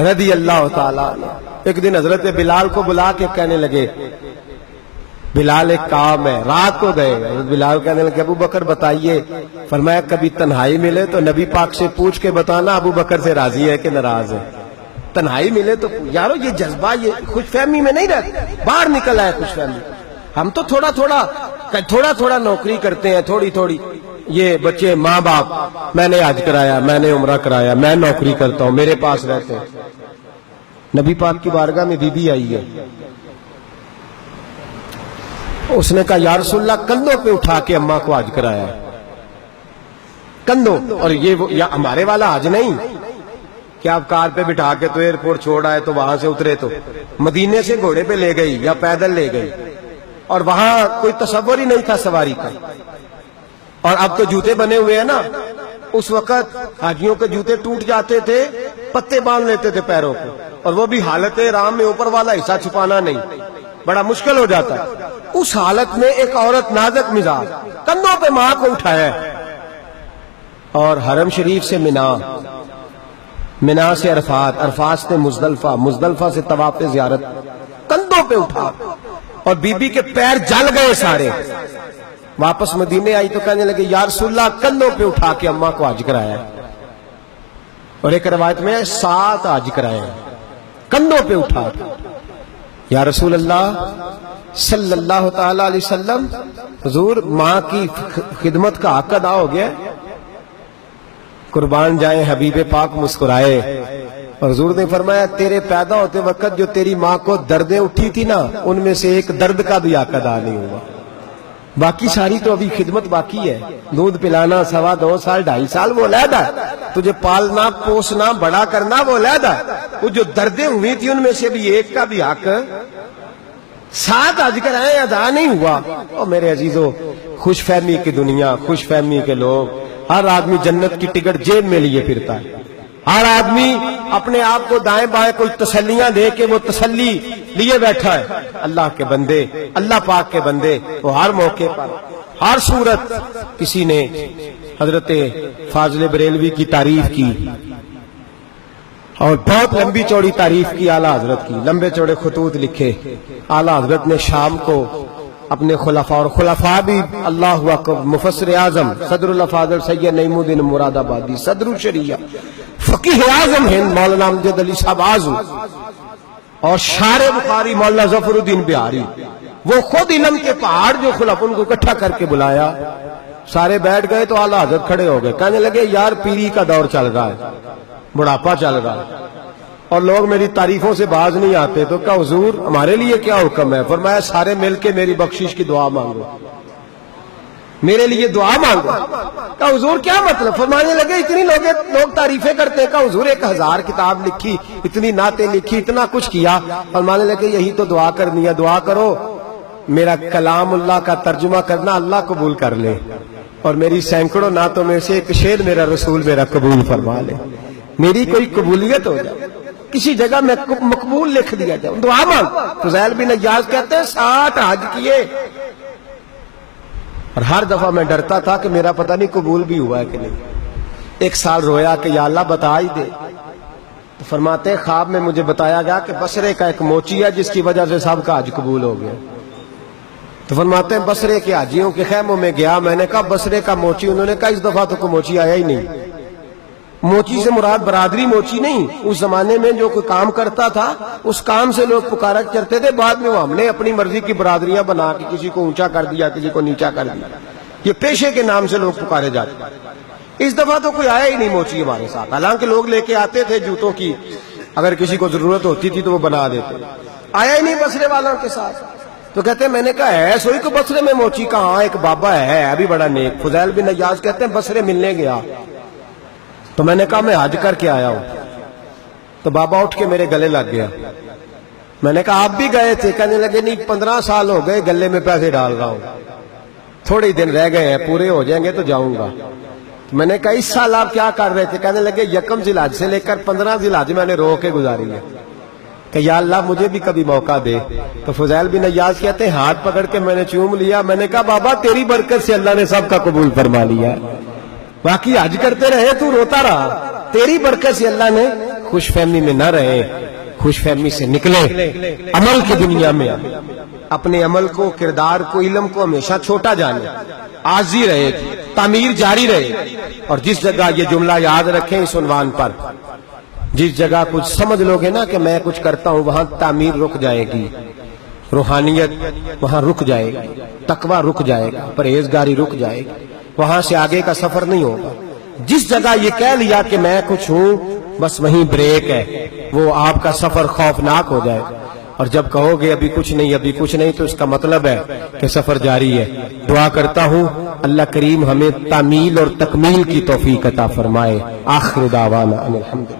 رضی اللہ تعالیٰ عنہ ایک دن حضرت بلال کو بلا کے کہنے لگے بلال ایک کام ہے، رات کو گئے، بلال کہنے لگے ابو بکر بتائیے، فرمایا کبھی تنہائی ملے تو نبی پاک سے پوچھ کے بتانا ابو بکر سے راضی ہے کہ ناراض ہے، تنہائی ملے تو یارو یہ جذبہ یہ خوش فہمی میں نہیں رہتا، باہر نکل آئے خوش فہمی۔ ہم تو تھوڑا تھوڑا نوکری کرتے ہیں، تھوڑی تھوڑی، یہ بچے ماں باپ میں نے حج کرایا، میں نے عمرہ کرایا، میں نوکری کرتا ہوں، میرے پاس رہتے ہیں۔ نبی پاک کی بارگاہ میں بی بی آئی ہے، اس نے کہا یا رسول اللہ کندھوں پہ اٹھا کے اماں کو حج کرایا ہے، کندھوں، اور یہ ہمارے والا حج نہیں کہ آپ کار پہ بٹھا کے تو ایئرپورٹ چھوڑ آئے تو وہاں سے اترے، تو مدینے سے گھوڑے پہ لے گئی یا پیدل لے گئی، اور وہاں کوئی تصور ہی نہیں تھا سواری کا، اور اب تو جوتے بنے ہوئے ہیں نا، اس وقت حاجیوں کے جوتے ٹوٹ جاتے تھے، پتے باندھ لیتے تھے پیروں کو، اور وہ بھی حالت رام میں اوپر والا حصہ چھپانا نہیں، بڑا مشکل ہو جاتا ہے۔ اس حالت میں ایک عورت نازک مزاج کندھوں پہ ماں کو اٹھایا اور حرم شریف سے منا سے عرفات سے مزدلفہ سے طواف زیارت، کندھوں پہ اٹھا، اور بی بی کے پیر جل گئے سارے۔ واپس مدینے آئی تو کہنے لگے یا رسول اللہ کندھوں پہ اٹھا کے اماں کو حج کرایا ہے، اور ایک روایت میں 7 حج کرائے ہیں کندھوں پہ اٹھا کے۔ یا رسول اللہ صلی اللہ تعالی علیہ وسلم، حضور ماں کی خدمت کا حق ادا ہو گیا، قربان جائیں حبیب پاک مسکرائے، اور حضور نے فرمایا تیرے پیدا ہوتے وقت جو تیری ماں کو دردیں اٹھی تھی نا، ان میں سے ایک درد کا بھی حق ادا نہیں ہوا، باقی ساری تو ابھی خدمت باقی ہے، دودھ پلانا 2.25 سال 2.5 سال وہ علیحدہ ہے، تجھے پالنا پوسنا بڑا کرنا وہ علیحدہ ہے، وہ جو دردیں ہوئی تھی ان میں سے بھی ایک کا بھی حق 7 حج کرائے ادا نہیں ہوا۔ اور میرے عزیزو، خوش فہمی کی دنیا، خوش فہمی کے لوگ، ہر آدمی جنت کی ٹکٹ جیب میں لیے پھرتا ہے، ہر آدمی اپنے آپ کو دائیں بائیں کوئی تسلیاں دے کے وہ تسلی لیے بیٹھا ہے۔ اللہ کے بندے، اللہ پاک کے بندے، وہ ہر موقع پر ہر صورت، کسی نے حضرت فاضل بریلوی کی تعریف کی اور بہت لمبی چوڑی تعریف کی اعلیٰ حضرت کی، لمبے چوڑے خطوط لکھے۔ اعلیٰ حضرت نے شام کو اپنے خلفاء، اور خلفاء بھی اللہ اکبر، مفسر اعظم صدر الافاضل سید نعیم الدین مراد آبادی، صدر الشریعہ، فقیہ اعظم ہند مولانا امجد علی صاحب آزو، اور شارح بخاری مولانا ظفر الدین بہاری، وہ خود علم کے پہاڑ جو خلفاء ان کو اکٹھا کر کے بلایا، سارے بیٹھ گئے تو اعلیٰ حضرت کھڑے ہو گئے، کہنے لگے یار پیری کا دور چل رہا ہے، بڑھاپا چل رہا ہے، اور لوگ میری تعریفوں سے باز نہیں آتے، تو کہا حضور ہمارے لیے کیا حکم ہے؟ فرمایا سارے مل کے میری بخشش کی دعا مانگو، میرے لیے دعا مانگو۔ کہا حضور کیا مطلب؟ فرمانے لگے اتنی لوگ تعریفیں کرتے ہیں، کہا حضور 1000 کتاب لکھی، اتنی نعتیں لکھی، اتنا کچھ کیا۔ فرمانے لگے یہی تو دعا کرنی ہے، دعا کرو میرا کلام اللہ کا ترجمہ کرنا اللہ قبول کر لے، اور میری سینکڑوں نعتوں میں سے ایک شعر میرا رسول میرا قبول فرما لے، میری کوئی قبولیت ہو جائے، کسی جگہ میں مقبول لکھ دیا جائے، دعا مانگ۔ فضیل بن عیاض کہتے ہیں 60 حج کیے، اور ہر دفعہ میں ڈرتا تھا کہ میرا پتہ نہیں قبول بھی ہوا ہے کہ نہیں۔ ایک سال رویا کہ یا اللہ بتا ہی دے، تو فرماتے ہیں خواب میں مجھے بتایا گیا کہ بصرے کا ایک موچی ہے جس کی وجہ سے سب کا حج قبول ہو گیا۔ تو فرماتے ہیں بصرے کے حاجیوں کے خیموں میں گیا، میں نے کہا بصرے کا موچی، انہوں نے کہا اس دفعہ تو کوئی موچی آیا ہی نہیں۔ موچی سے مراد برادری موچی نہیں، اس زمانے میں جو کوئی کام کرتا تھا اس کام سے لوگ پکارا کرتے تھے، بعد میں وہ ہم نے اپنی مرضی کی برادریاں بنا کے کسی کو اونچا کر دیا، کسی کو نیچا کر دیا، یہ پیشے کے نام سے لوگ پکارے جاتے۔ اس دفعہ تو کوئی آیا ہی نہیں موچی ہمارے ساتھ، حالانکہ لوگ لے کے آتے تھے جوتوں کی، اگر کسی کو ضرورت ہوتی تھی تو وہ بنا دیتے، آیا ہی نہیں بصرے والوں کے ساتھ۔ تو کہتے ہیں میں نے کہا ہے سوئی کو بصرے میں موچی کا؟ ہاں ایک بابا ہے ابھی بڑا نیک۔ فضیل بن عیاض کہتے ہیں بصرے ملنے گیا تو میں نے کہا میں حج کر کے آیا ہوں، تو بابا اٹھ کے میرے گلے لگ گیا۔ میں نے کہا آپ بھی گئے تھے؟ کہنے لگے نہیں 15 سال ہو گئے گلے میں پیسے ڈال رہا ہوں، تھوڑے دن رہ گئے ہیں، پورے ہو جائیں گے تو جاؤں گا۔ میں نے کہا اس سال آپ کیا کر رہے تھے؟ کہنے لگے 1 ذی الحج سے لے کر 15 ذی الحج میں نے رو کے گزاری ہے کہ یا اللہ مجھے بھی کبھی موقع دے۔ تو فضیل بن عیاض کہتے ہیں ہاتھ پکڑ کے میں نے چوم لیا، میں نے کہا بابا تیری برکت سے اللہ نے سب کا قبول فرما لیا، باقی حج کرتے رہے تو روتا رہا، تیری برکت سے اللہ نے خوش فہمی میں نہ رہے، خوش فہمی سے نکلیں، عمل کی دنیا میں اپنے عمل کو، کردار کو، علم کو ہمیشہ چھوٹا جانے، عاجزی رہے، تعمیر جاری رہے۔ اور جس جگہ یہ جملہ یاد رکھیں اس عنوان پر، جس جگہ کچھ سمجھ لوگے نا کہ میں کچھ کرتا ہوں، وہاں تعمیر رک جائے گی، روحانیت وہاں رک جائے گی، تقویٰ رک جائے گا، پرہیزگاری رک جائے گی، وہاں سے آگے کا سفر نہیں ہوگا۔ جس جگہ یہ کہہ لیا کہ میں کچھ ہوں، بس وہیں بریک ہے، وہ آپ کا سفر خوفناک ہو جائے۔ اور جب کہو گے ابھی کچھ نہیں، ابھی کچھ نہیں، تو اس کا مطلب ہے کہ سفر جاری ہے۔ دعا کرتا ہوں اللہ کریم ہمیں تعمیل اور تکمیل کی توفیق عطا فرمائے۔ آخر دعوانا ان الحمدللہ۔